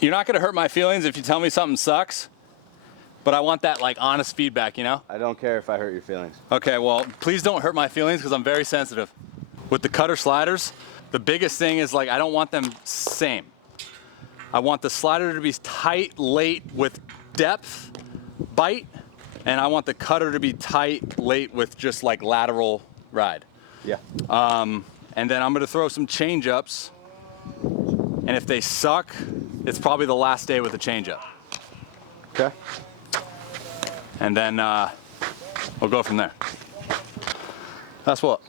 You're not gonna hurt my feelings if you tell me something sucks, but I want that like honest feedback, you know? I don't care if I hurt your feelings. Okay, well, please don't hurt my feelings because I'm very sensitive. With the cutter sliders, the biggest thing is like I don't want them same. I want the slider to be tight, late with depth, bite, and I want the cutter to be tight, late with just like lateral ride. Yeah. And then I'm gonna throw some change-ups, and if they suck, it's probably the last day with a change-up. Okay. And then we'll go from there. Fastball.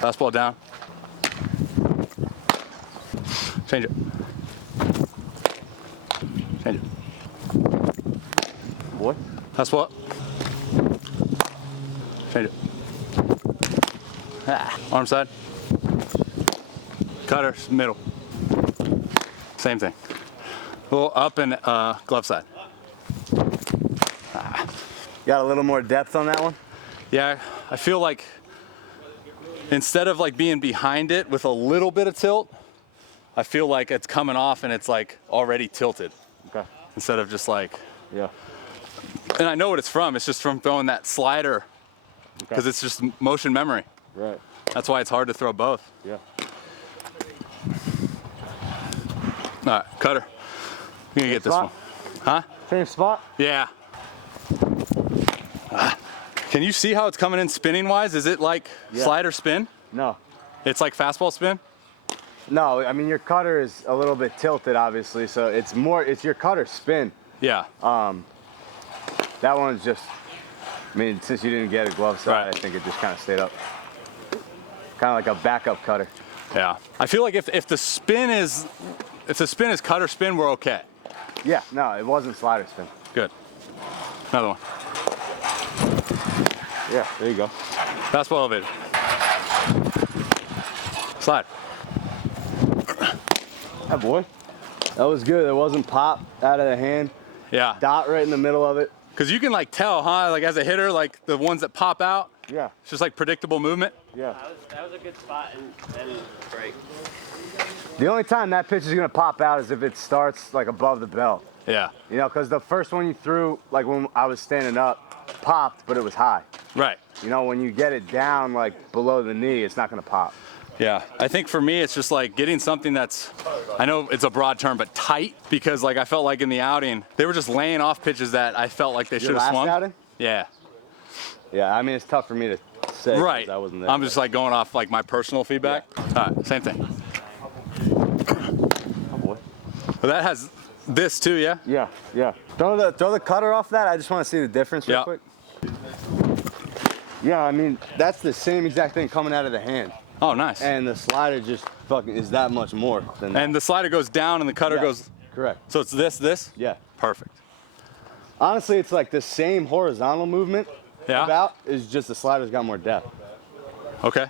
Fastball down. Change it. Change it. Boy. Fastball. Change it. Arm side. Cutter, middle. Same thing. A little up and glove side. Got a little more depth on that one? Yeah, I feel like instead of like being behind it with a little bit of tilt, I feel like it's coming off and it's like already tilted. Okay. Instead of just like, yeah. And I know what it's from. It's just from throwing that slider because it's just motion memory. Right. That's why it's hard to throw both. Yeah. All right, cutter. You're gonna get this one. Huh? Same spot? Yeah. Can you see how it's coming in spinning wise? Is it like slider spin? No. It's like fastball spin? No, I mean your cutter is a little bit tilted obviously, so it's your cutter spin. Yeah. That one's just, I mean, since you didn't get a glove side, Right. I think it just kind of stayed up. Kind of like a backup cutter. Yeah. I feel like if the spin is cutter spin, we're okay. Yeah, no, it wasn't slider spin. Good. Another one. Yeah, there you go. Fastball elevated. Slide. That boy. That was good. It wasn't pop out of the hand. Yeah. Dot right in the middle of it. Because you can like tell, huh? Like as a hitter, like the ones that pop out. Yeah. It's just like predictable movement. Yeah. That was a good spot and break. The only time that pitch is going to pop out is if it starts like above the belt. Yeah. You know, because the first one you threw, like when I was standing up, popped, but it was high. Right. You know, when you get it down like below the knee, it's not going to pop. Yeah, I think for me it's just like getting something that's, I know it's a broad term, but tight, because like I felt like in the outing, they were just laying off pitches that I felt like they should have swung. Outing? Yeah. Yeah, I mean, it's tough for me to say. Right. I wasn't there. I'm just like going off like my personal feedback. Yeah. All right, same thing. Oh boy. Well, that has this too, yeah? Yeah, yeah. Throw the cutter off that. I just want to see the difference real quick. Yeah, I mean, that's the same exact thing coming out of the hand. Oh, nice. And the slider just fucking is that much more than that. And the slider goes down and the cutter goes. Correct. So it's this? Yeah. Perfect. Honestly, it's like the same horizontal movement. Yeah. About is just the slider's got more depth. Okay.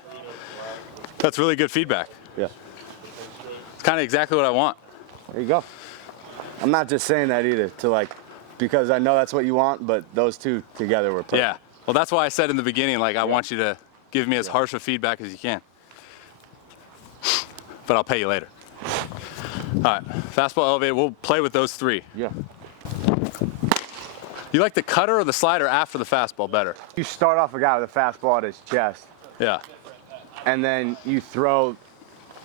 That's really good feedback. Yeah. It's kind of exactly what I want. There you go. I'm not just saying that either to like, because I know that's what you want, but those two together were perfect. Yeah. Well, that's why I said in the beginning, like, I want you to give me as harsh a feedback as you can. But I'll pay you later. All right, fastball elevated. We'll play with those three. Yeah. You like the cutter or the slider after the fastball better? You start off a guy with a fastball at his chest, Yeah. and then you throw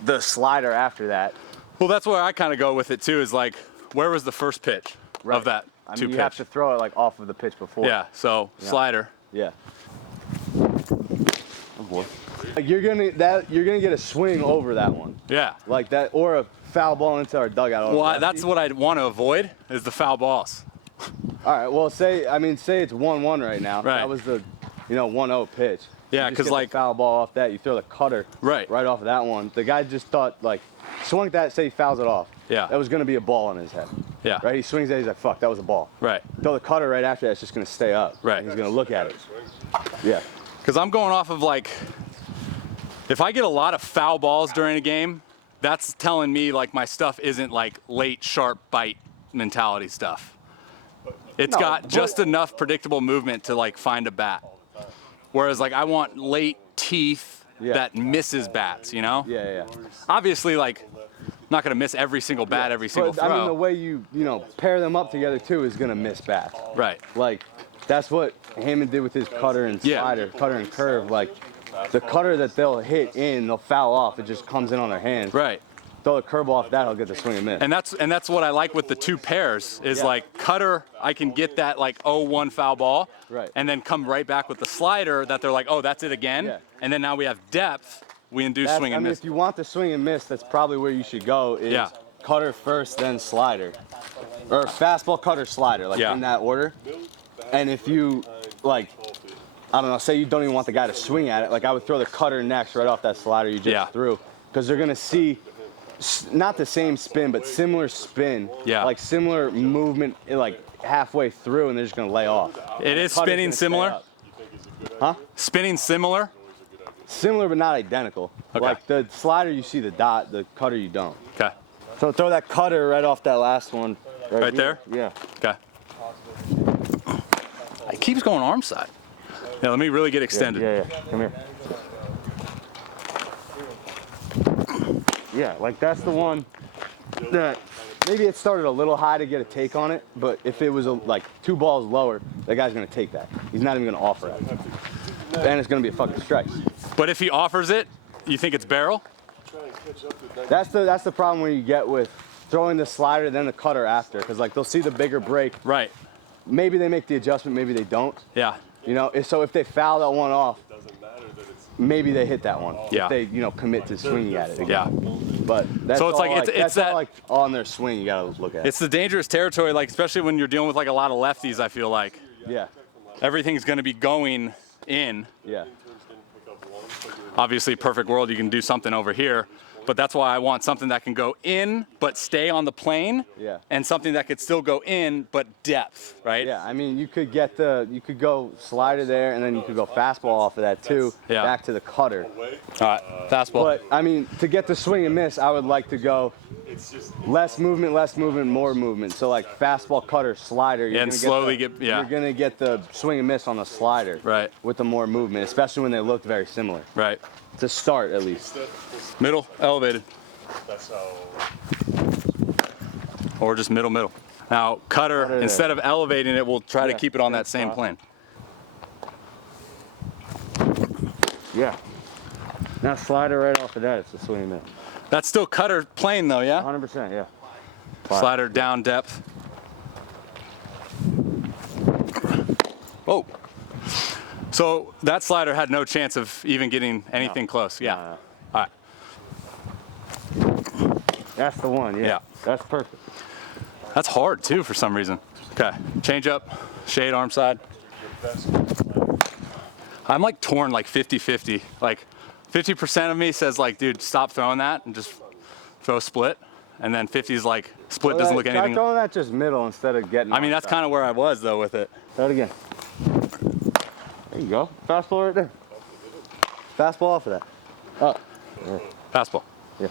the slider after that. Well, that's where I kind of go with it too, is like, where was the first pitch of that I two mean, pitch? you have to throw it like off of the pitch before. Yeah, so slider. Yeah. Oh boy. Like you're gonna get a swing over that one. Yeah. Like that, or a foul ball into our dugout. Well, that's what I want to avoid, is the foul balls. All right. Well, say it's 1-1 right now. Right. That was the, 1-0 pitch. Yeah, You just 'cause, get like- the foul ball off that, you throw the cutter Right. off of that one. The guy just thought like swung that, say he fouls it off. Yeah. That was gonna be a ball in his head. Yeah. Right. He swings that. He's like, fuck, that was a ball. Right. Throw the cutter right after that. It's just gonna stay up. Right. And he's gonna look at it. Yeah. Because I'm going off of like, if I get a lot of foul balls during a game, that's telling me like my stuff isn't like late sharp bite mentality stuff. It's got just enough predictable movement to like find a bat. Whereas like I want late teeth that misses bats, you know? Yeah. Obviously like not going to miss every single bat, every single throw. I mean, the way you pair them up together too is gonna miss bats. Right. Like, that's what Hammond did with his cutter and slider, cutter and curve. Like, the cutter that they'll hit in, they'll foul off. It just comes in on their hands. Right. Throw the curve off that, he'll get the swing and miss. And that's what I like with the two pairs is like cutter, I can get that like 0-1 foul ball, right, and then come right back with the slider that they're like, oh, that's it again. Yeah. And then now we have depth. We induce swing and miss. If you want the swing and miss, that's probably where you should go. Is cutter first, then slider, or fastball, cutter, slider, like in that order. And if you like, I don't know, say you don't even want the guy to swing at it, like I would throw the cutter next right off that slider you just threw, because they're gonna see not the same spin, but similar spin, like similar movement, like halfway through, and they're just gonna lay off. It is spinning similar. Huh? Spinning similar. Similar but not identical. Okay. Like the slider you see the dot, the cutter you don't. Okay. So throw that cutter right off that last one. Right there? Yeah. Okay. It keeps going arm side. Yeah, let me really get extended. Yeah. Come here. Yeah, like that's the one that maybe it started a little high to get a take on it, but if it was like 2 balls lower, that guy's gonna take that. He's not even gonna offer it. And it's gonna be a fucking strike. But if he offers it, you think it's barrel? That's the problem when you get with throwing the slider then the cutter after, because like they'll see the bigger break. Right. Maybe they make the adjustment, maybe they don't. Yeah. You know, so if they foul that one off, maybe they hit that one. Yeah. If they, commit to swinging at it again. Yeah. But that's so it's all, like it's that all, like on their swing you gotta look at. It's the dangerous territory, like especially when you're dealing with like a lot of lefties. I feel like. Yeah. Everything's going to be going in. Yeah. Obviously, perfect world, you can do something over here. But that's why I want something that can go in but stay on the plane. Yeah. And something that could still go in but depth, right? Yeah, I mean, you could go slider there, and then you could go fastball off of that too, back to the cutter. All right, fastball. But I mean, to get the swing and miss, I would like to go less movement, more movement. So like fastball, cutter, slider. You're and gonna slowly You're gonna get the swing and miss on the slider. Right. With the more movement, especially when they look very similar. Right. To start, at least. Middle, elevated. Or just middle. Now, cutter instead of elevating it, we'll try to keep it on that same plane. Yeah. Now slider right off of that, it's a swing and miss. That's still cutter plane though, yeah? 100%, yeah. Slider down depth. Oh. So that slider had no chance of even getting anything close. Yeah. No. All right. That's the one, yeah. That's perfect. That's hard too for some reason. Okay. Change up, shade arm side. I'm like torn like 50-50. Like 50% of me says like, dude, stop throwing that and just throw a split. And then 50 is like, split doesn't look anything. Try throwing that just middle instead of getting. I mean, that's kind of where I was though with it. Throw it again. There you go. Fastball right there. Fastball off of that. Up. Yeah. Fastball. Yeah.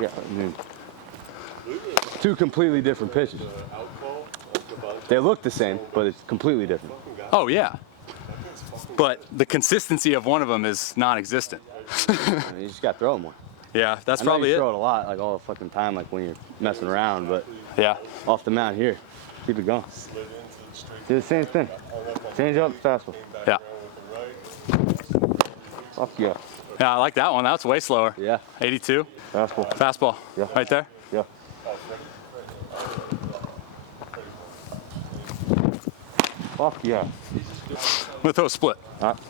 Yeah. I mean, 2 completely different pitches. They look the same, but it's completely different. Oh yeah. But the consistency of one of them is non-existent. You just gotta throw them more. Yeah, that's I know probably you it. throw it a lot, like all the fucking time, like when you're messing around, but yeah, off the mound here, keep it going. Do the same thing. Change up, fastball. Yeah. Fuck yeah. Yeah, I like that one. That's way slower. Yeah. 82. Fastball. Fastball. Yeah. Right there. Yeah. Fuck yeah. I'm gonna throw a split. All right.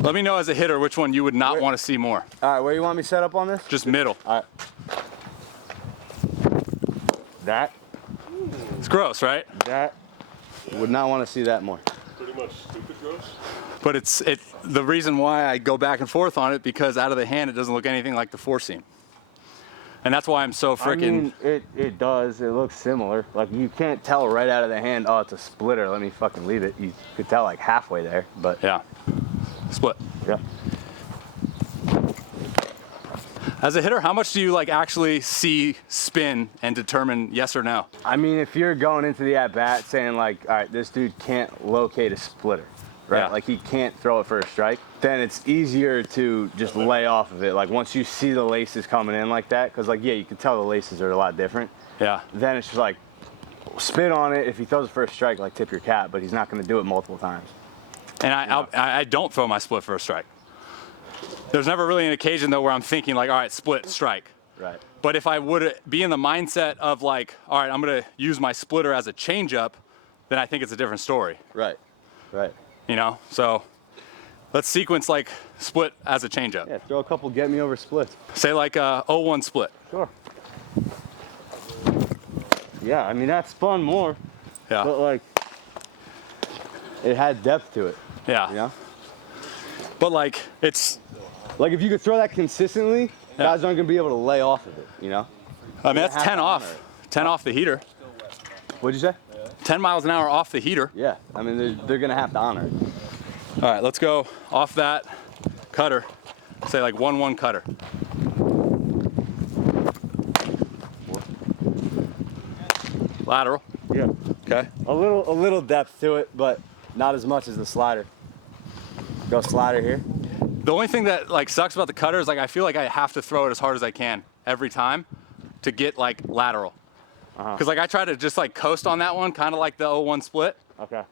Let me know as a hitter which one you would not want to see more. All right, where you want me set up on this? Just middle. All right. That. It's gross, right? That. Would not want to see that more. Pretty much stupid gross. But it's the reason why I go back and forth on it, because out of the hand it doesn't look anything like the 4-seam. And that's why I'm so freaking. I mean, it does. It looks similar. Like you can't tell right out of the hand, oh, it's a splitter. Let me fucking leave it. You could tell like halfway there, but. Yeah. Split. Yeah. As a hitter, how much do you like actually see spin and determine yes or no? I mean, if you're going into the at bat saying like, all right, this dude can't locate a splitter, right? Yeah. Like he can't throw it for a strike. Then it's easier to just lay off of it. Like once you see the laces coming in like that, because like, yeah, you can tell the laces are a lot different. Yeah. Then it's just like, spit on it. If he throws it for a strike, like tip your cap, but he's not going to do it multiple times. And I don't throw my split for a strike. There's never really an occasion though where I'm thinking like, all right, split, strike. Right. But if I would be in the mindset of like, all right, I'm gonna use my splitter as a changeup, then I think it's a different story. Right. Right. You know, so let's sequence like split as a changeup. Yeah, throw a couple get me over splits. Say like a 0-1 split. Sure. Yeah, I mean that spun more. Yeah. But like, it had depth to it. Yeah. You know? But like, it's. Like if you could throw that consistently, guys aren't gonna be able to lay off of it. You know? I mean, that's 10 off. 10 off the heater. What'd you say? 10 miles an hour off the heater. Yeah. I mean, they're gonna have to honor it. All right, let's go off that cutter. Say like 1-1 cutter. Lateral. Yeah. Okay. A little depth to it, but not as much as the slider. Go slider here. The only thing that like sucks about the cutter is like I feel like I have to throw it as hard as I can every time to get like lateral. Because like I try to just like coast on that one, kind of like the 0-1 split, Okay.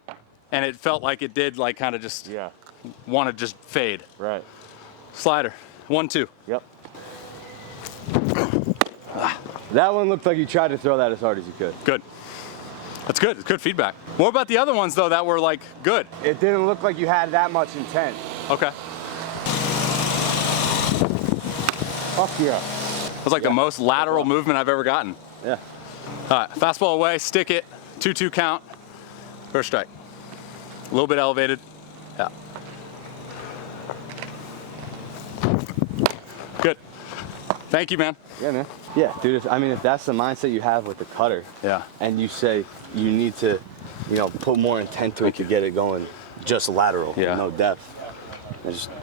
and it felt like it did like kind of just Yeah. want to just fade. Right. Slider, 1-2. Yep. That one looked like you tried to throw that as hard as you could. Good. That's good. It's good feedback. What about the other ones though that were like good? It didn't look like you had that much intent. Okay. Fuck yeah. That was like the most lateral movement I've ever gotten. Yeah. All right, fastball away, stick it, 2-2 count, first strike. A little bit elevated. Yeah. Good. Thank you, man. Yeah, man. Yeah, dude. If that's the mindset you have with the cutter, Yeah. and you say you need to, put more intent to it to get it going, just lateral, Yeah. no depth.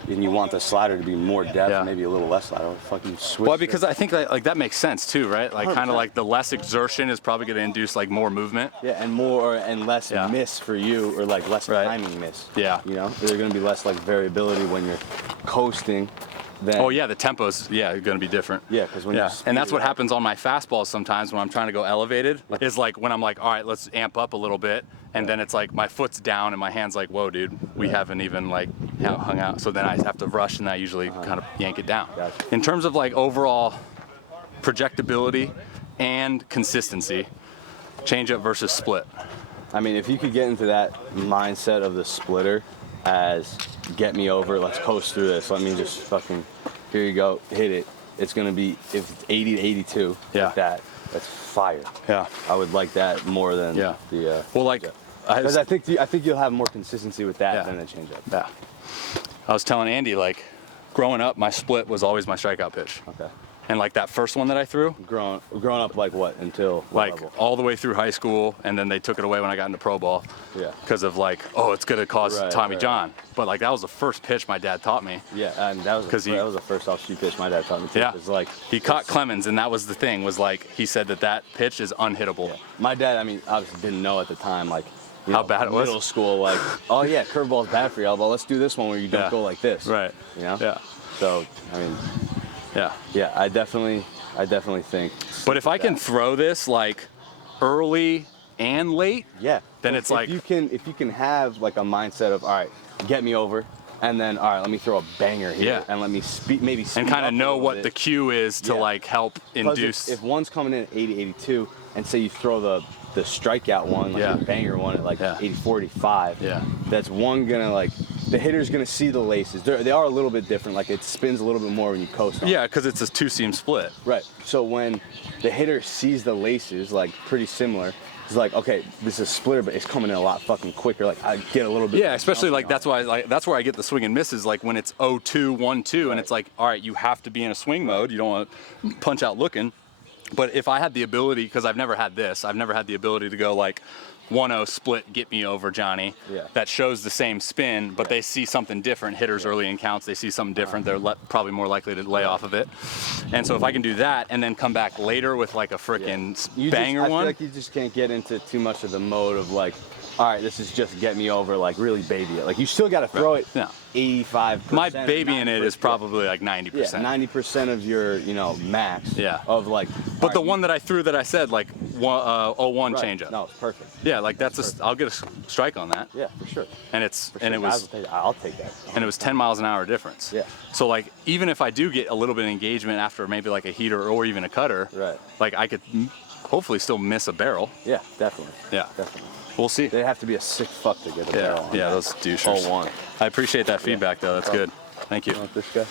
And you want the slider to be more depth, Yeah. maybe a little less lateral. Fucking switch. Well, because I think that like that makes sense too, right? Like kind of 100%. like the less exertion is probably going to induce like more movement. Yeah, and more and less Yeah. miss for you, or like less Right. timing miss. Yeah. There's gonna be less like variability when you're coasting. Than, Oh yeah, the tempo's going to be different. Yeah, because when you speed and that's it what up- happens on my fastballs sometimes when I'm trying to go elevated. Is like when I'm like, all right, let's amp up a little bit, and then it's like my foot's down and my hand's like, whoa, dude, we haven't even like hung out. So then I have to rush, and I usually kind of yank it down. Gotcha. In terms of like overall projectability and consistency, changeup versus split. I mean, if you could get into that mindset of the splitter as get me over, let's coast through this. Let me just fucking, here you go, hit it. It's gonna be, if it's 80 to 82, Yeah. like that's fire. Yeah. I would like that more than Yeah. the. Well, like, Because I think you'll have more consistency with that Yeah. than the changeup. Yeah. I was telling Andy, like, growing up, my split was always my strikeout pitch. Okay. And like that first one that I threw, Growing up like what until what like level? all the way through high school, and then they took it away when I got into pro ball. Yeah. Because of like, oh, it's gonna cause Right, Tommy right. John. But like that was the first pitch my dad taught me. Yeah, and that was 'Cause that was the first off-shoot pitch my dad taught me too. Yeah. It's like He caught Clemens, and that was the thing. Was like he said that pitch is unhittable. yeah. My dad, obviously didn't know at the time, like How bad it was? Middle school, like, oh yeah, curveball's bad for you, but let's do this one where you don't Yeah. go like this. Right. Yeah. So Yeah. yeah, I definitely think. But if I can throw this like early and late, Yeah. then If- it's like- if you can have like a mindset of, all right, get me over, and then all right, let me throw a banger here, Yeah. and let me speed and kind up of a know little what bit. the cue is to Yeah. like help 'Cause induce. if one's coming in at 80, 82, and say you throw the strikeout one, like Yeah. a banger one at like Yeah. 84, 85, Yeah. that's one gonna like, the hitter's gonna see the laces. They are a little bit different, like it spins a little bit more when you coast on it. Yeah, because it's a 2-seam split. Right. So when the hitter sees the laces, like pretty similar, it's like, okay, this is a splitter, but it's coming in a lot fucking quicker. Like I get a little bit. Yeah, more especially jumping like on that's why that's where I get the swing and misses. Like when it's 0-2, 1-2, Right. and it's like, all right, you have to be in a swing mode. You don't want to punch out looking. But if I had the ability, because I've never had this, I've never had the ability to go like 1-0 split, get me over, Johnny. Yeah. That shows the same spin, but they see something different. Hitters early in counts, they see something different. They're probably more likely to lay off of it. And so if I can do that and then come back later with like a freaking I banger feel one. like you just can't get into too much of the mode of like, all right, this is just get me over, like really baby it. Like you still got to throw it 85%. My baby in it is probably like 90%. Yeah, 90% of your, max. Yeah. Of like. But the one that I threw that I said like 01 right. changeup. No, it's perfect. Yeah, like I'll get a strike on that. Yeah, for sure. And it was. I'll take that. And it was 10 miles an hour difference. Yeah. So like even if I do get a little bit of engagement after maybe like a heater or even a cutter, right. Like I could hopefully still miss a barrel. Yeah, definitely. Yeah. Definitely. We'll see. They have to be a sick fuck to get a barrel on Yeah, that. those douchers. 01. I appreciate that feedback though. That's good. Thank you. You want this guy?